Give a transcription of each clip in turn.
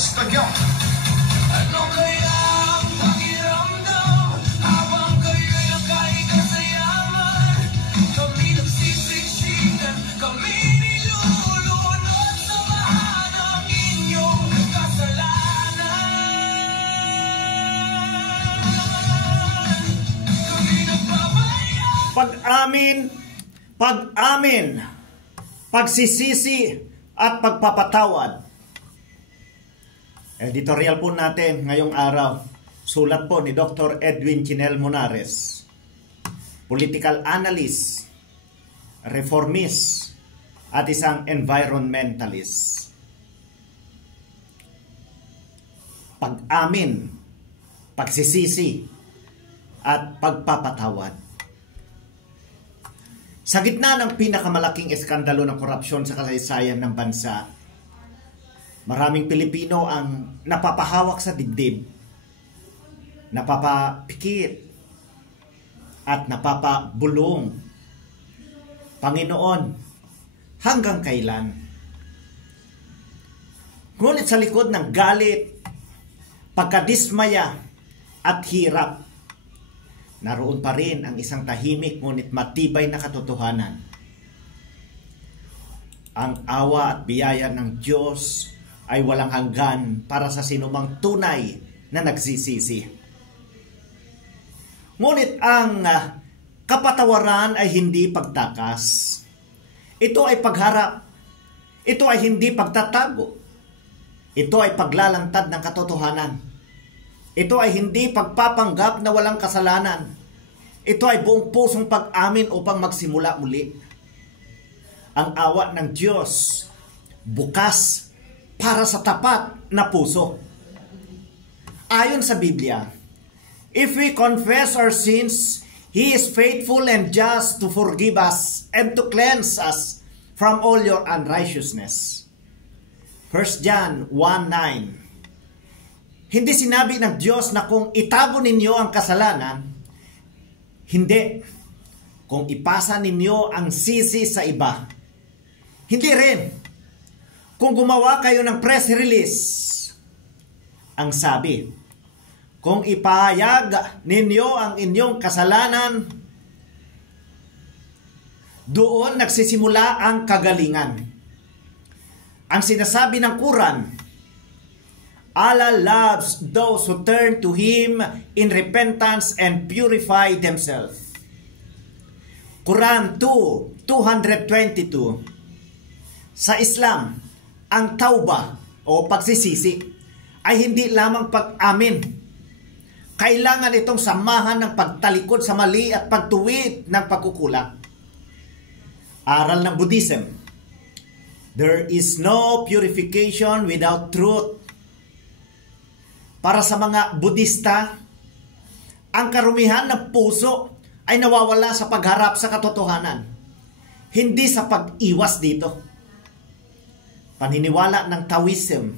Tagyaw. Ano kaya ang pakiramdam habang kayo'y nakahikasayaman? Kami nagsisiksikan, kami nilulunod sa baha ng inyong kasalanan. Kami nagbabayad. Pag-amin, pagsisisi at pagpapatawad. Editorial po natin ngayong araw. Sulat po ni Dr. Edwin Chinel Monares, political analyst, reformist, at isang environmentalist. Pag-amin, pagsisisi, at pagpapatawad. Sa gitna ng pinakamalaking eskandalo ng korupsyon sa kasaysayan ng bansa, maraming Pilipino ang napapahawak sa dibdib, napapapikit, at napapabulong. Panginoon, hanggang kailan? Ngunit sa likod ng galit, pagkadismaya, at hirap, naroon pa rin ang isang tahimik ngunit matibay na katotohanan. Ang awa at biyaya ng Diyos ay walang hanggan para sa sinumang tunay na nagsisisi. Ngunit ang kapatawaran ay hindi pagtakas. Ito ay pagharap. Ito ay hindi pagtatago. Ito ay paglalantad ng katotohanan. Ito ay hindi pagpapanggap na walang kasalanan. Ito ay buong pusong pag-amin upang magsimula muli. Ang awa ng Diyos bukas para sa tapat na puso. Ayon sa Biblia, if we confess our sins, He is faithful and just to forgive us and to cleanse us from all your unrighteousness. 1 John 1:9. Hindi sinabi ng Diyos na kung itago ninyo ang kasalanan, hindi. Kung ipasa ninyo ang sisi sa iba, hindi rin. Kung gumawa kayo ng press release, ang sabi, kung ipahayag ninyo ang inyong kasalanan, doon nagsisimula ang kagalingan. Ang sinasabi ng Quran, Allah loves those who turn to Him in repentance and purify themselves. Quran 2:222. Sa Islam, ang tauba o pagsisisi ay hindi lamang pag-amin. Kailangan itong samahan ng pagtalikod sa mali at pagtuwid ng pagkukulang. Aral ng Buddhism, there is no purification without truth. Para sa mga Budista, ang karumihan ng puso ay nawawala sa pagharap sa katotohanan, hindi sa pag-iwas dito. Paniniwala ng Taoism,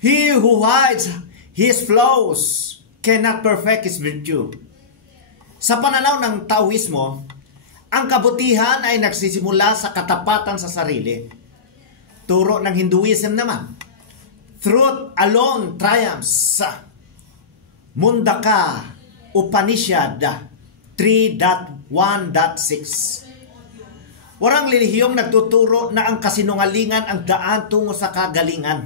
he who hides his flaws cannot perfect his virtue. Sa pananaw ng Taoismo, ang kabutihan ay nagsisimula sa katapatan sa sarili. Turo ng Hinduism naman, truth alone triumphs. Mundaka Upanishad 3.1.6. Warang lilihiyong nagtuturo na ang kasinungalingan ang daan tungo sa kagalingan.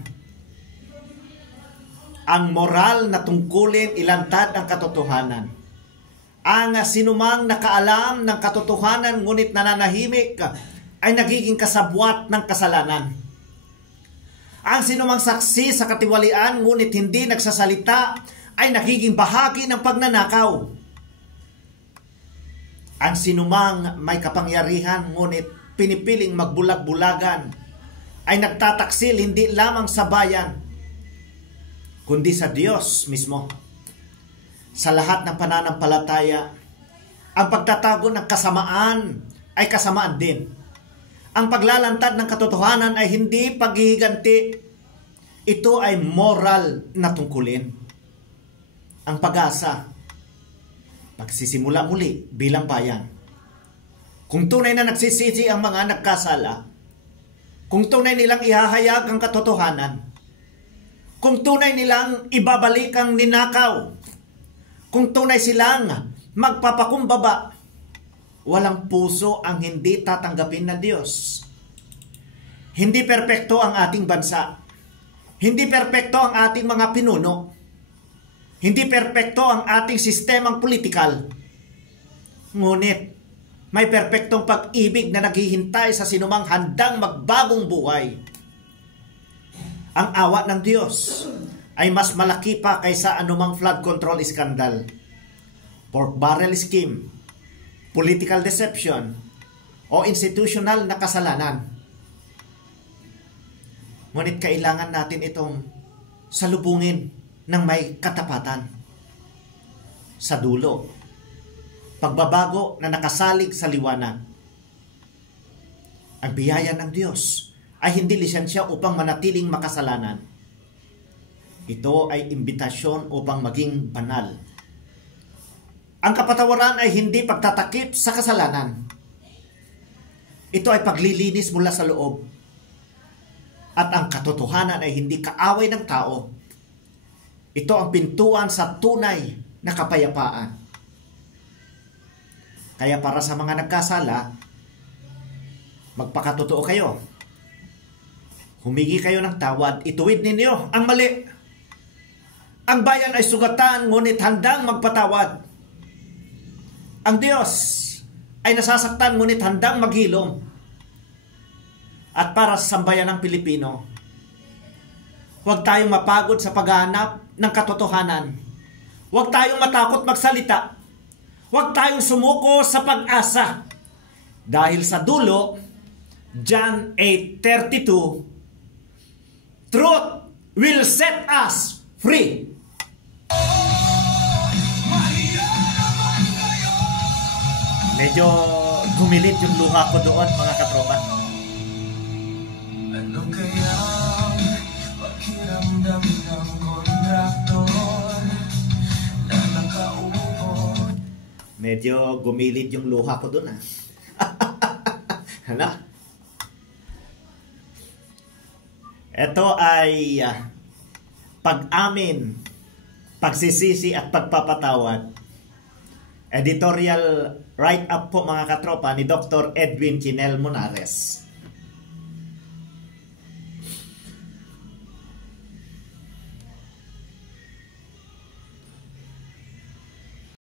Ang moral na tungkulin ilantad ang katotohanan. Ang sinumang nakaalam ng katotohanan ngunit nananahimik ay nagiging kasabwat ng kasalanan. Ang sinumang saksi sa katiwalian ngunit hindi nagsasalita ay nagiging bahagi ng pagnanakaw. Ang sinumang may kapangyarihan ngunit pinipiling magbulag-bulagan ay nagtataksil hindi lamang sa bayan, kundi sa Diyos mismo. Sa lahat ng pananampalataya, ang pagtatago ng kasamaan ay kasamaan din. Ang paglalantad ng katotohanan ay hindi paghihiganti. Ito ay moral na tungkulin. Ang pag-asa, pagsisimula muli bilang bayan. Kung tunay na nagsisisi ang mga nagkasala, kung tunay nilang ihahayag ang katotohanan, kung tunay nilang ibabalik ang ninakaw, kung tunay silang magpapakumbaba, walang puso ang hindi tatanggapin ng Diyos. Hindi perpekto ang ating bansa. Hindi perpekto ang ating mga pinuno. Hindi perpekto ang ating sistemang politikal. Ngunit, may perpektong pag-ibig na naghihintay sa sinumang handang magbagong buhay. Ang awa ng Diyos ay mas malaki pa kaysa anumang flood control scandal, pork barrel scheme, political deception, o institutional na kasalanan. Ngunit kailangan natin itong salubungin ng may katapatan. Sa dulo, pagbabago na nakasalig sa liwanag. Ang biyaya ng Diyos ay hindi lisensya upang manatiling makasalanan. Ito ay imbitasyon upang maging banal. Ang kapatawaran ay hindi pagtatakip sa kasalanan. Ito ay paglilinis mula sa loob. At ang katotohanan ay hindi kaaway ng tao. Ito ang pintuan sa tunay na kapayapaan. Kaya para sa mga nagkasala, magpakatotoo kayo. Humingi kayo ng tawad, ituwid ninyo ang mali. Ang bayan ay sugatan, ngunit handang magpatawad. Ang Diyos ay nasasaktan, ngunit handang maghilom. At para sa sambayan ng Pilipino, huwag tayong mapagod sa paghahanap ng katotohanan. Huwag tayong matakot magsalita. Huwag tayong sumuko sa pag-asa. Dahil sa dulo, John 8:32, truth will set us free. Medyo gumilit yung luha ko doon, mga katropa. Ano kaya pakiramdam ng kontraktor na nakaupo? Medyo gumilit yung luha ko doon, ah. Ano? Ito ay pag-amin, pagsisisi at pagpapatawad. Editorial write-up po, mga katropa, ni Dr. Edwin Chinel Monares.